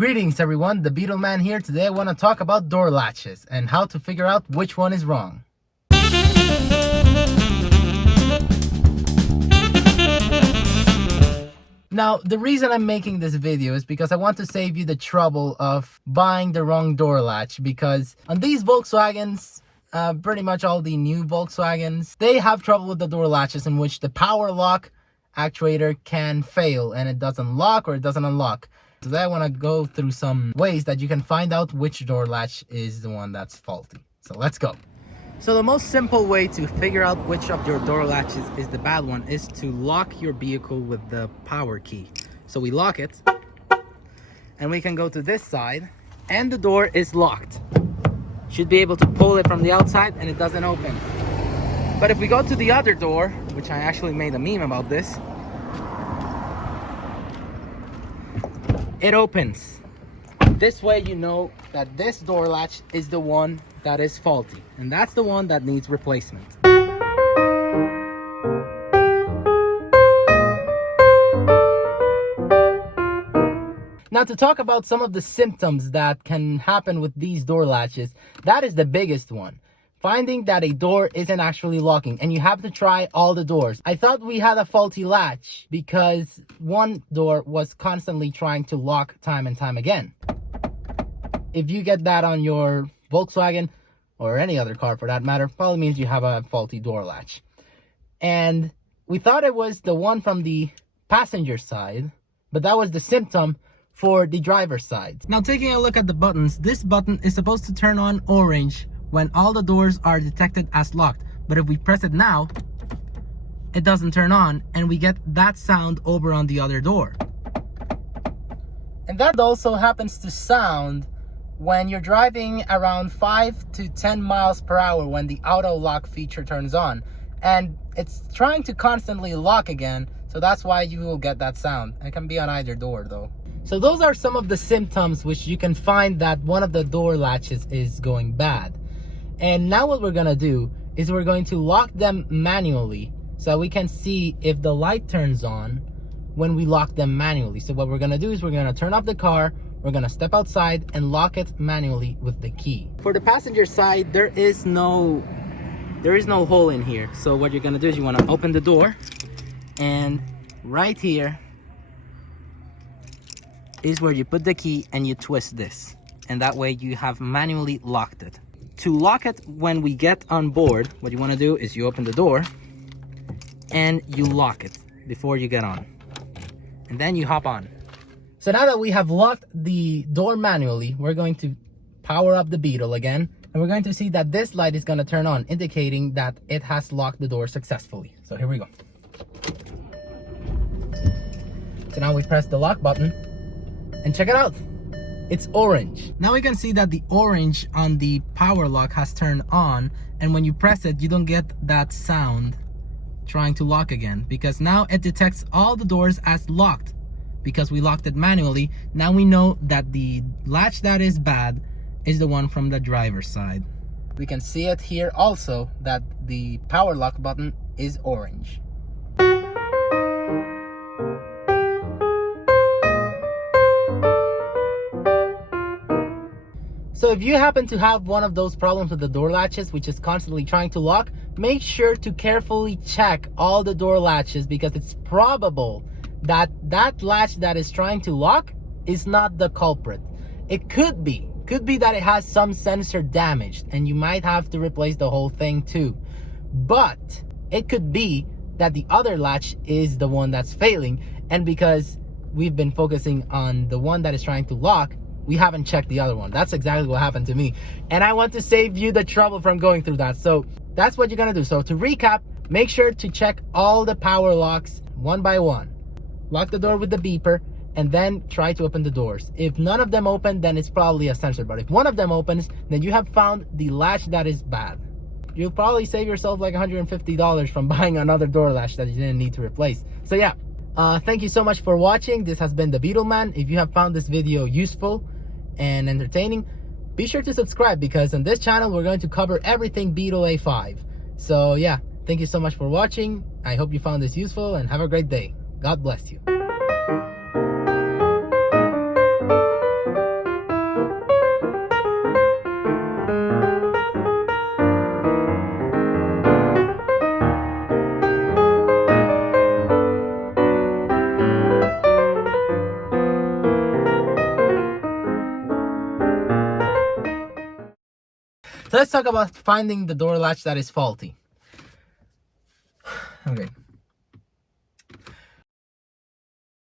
Greetings everyone, the Beetle Man here. Today I want to talk about door latches and how to figure out which one is wrong. Now, the reason I'm making this video is because I want to save you the trouble of buying the wrong door latch, because on these Volkswagens, pretty much all the new Volkswagens, they have trouble with the door latches in which the power lock actuator can fail and it doesn't lock or it doesn't unlock. Today I want to go through some ways that you can find out which door latch is the one that's faulty. So let's go. So the most simple way to figure out which of your door latches is the bad one is to lock your vehicle with the power key. So we lock it and we can go to this side and the door is locked. Should be able to pull it from the outside and it doesn't open. But if we go to the other door, which I actually made a meme about this, it opens. This way you know that this door latch is the one that is faulty, and that's the one that needs replacement. Now, to talk about some of the symptoms that can happen with these door latches, that is the biggest one. Finding that a door isn't actually locking, and you have to try all the doors. I thought we had a faulty latch because one door was constantly trying to lock time and time again. If you get that on your Volkswagen or any other car for that matter, probably means you have a faulty door latch. And we thought it was the one from the passenger side, but that was the symptom for the driver's side. Now, taking a look at the buttons, this button is supposed to turn on orange when all the doors are detected as locked. But if we press it now, it doesn't turn on and we get that sound over on the other door. And that also happens to sound when you're driving around 5 to 10 miles per hour when the auto lock feature turns on. And it's trying to constantly lock again, so that's why you will get that sound. It can be on either door though. So those are some of the symptoms which you can find that one of the door latches is going bad. And now what we're gonna do is we're going to lock them manually so we can see if the light turns on when we lock them manually. So what we're gonna do is we're gonna turn off the car, we're gonna step outside and lock it manually with the key. For the passenger side, there is no hole in here. So what you're gonna do is you wanna open the door, and right here is where you put the key and you twist this. And that way you have manually locked it. To lock it when we get on board, what you want to do is you open the door and you lock it before you get on. And then you hop on. So now that we have locked the door manually, we're going to power up the Beetle again. And we're going to see that this light is going to turn on, indicating that it has locked the door successfully. So here we go. So now we press the lock button and check it out. It's orange. Now we can see that the orange on the power lock has turned on, and when you press it, you don't get that sound trying to lock again, because now it detects all the doors as locked because we locked it manually. Now we know that the latch that is bad is the one from the driver's side. We can see it here also that the power lock button is orange. So if you happen to have one of those problems with the door latches, which is constantly trying to lock, make sure to carefully check all the door latches, because it's probable that that latch that is trying to lock is not the culprit. It could be that it has some sensor damaged and you might have to replace the whole thing too. But it could be that the other latch is the one that's failing, and because we've been focusing on the one that is trying to lock, we haven't checked the other one. That's exactly what happened to me. And I want to save you the trouble from going through that. So that's what you're gonna do. So to recap, make sure to check all the power locks one by one. Lock the door with the beeper and then try to open the doors. If none of them open, then it's probably a sensor. But if one of them opens, then you have found the latch that is bad. You'll probably save yourself like $150 from buying another door latch that you didn't need to replace. So yeah, thank you so much for watching. This has been the Beetle Man. If you have found this video useful and entertaining, be sure to subscribe, because on this channel we're going to cover everything Beetle A5. So yeah, thank you so much for watching. I hope you found this useful, and have a great day. God bless you. So let's talk about finding the door latch that is faulty. Okay,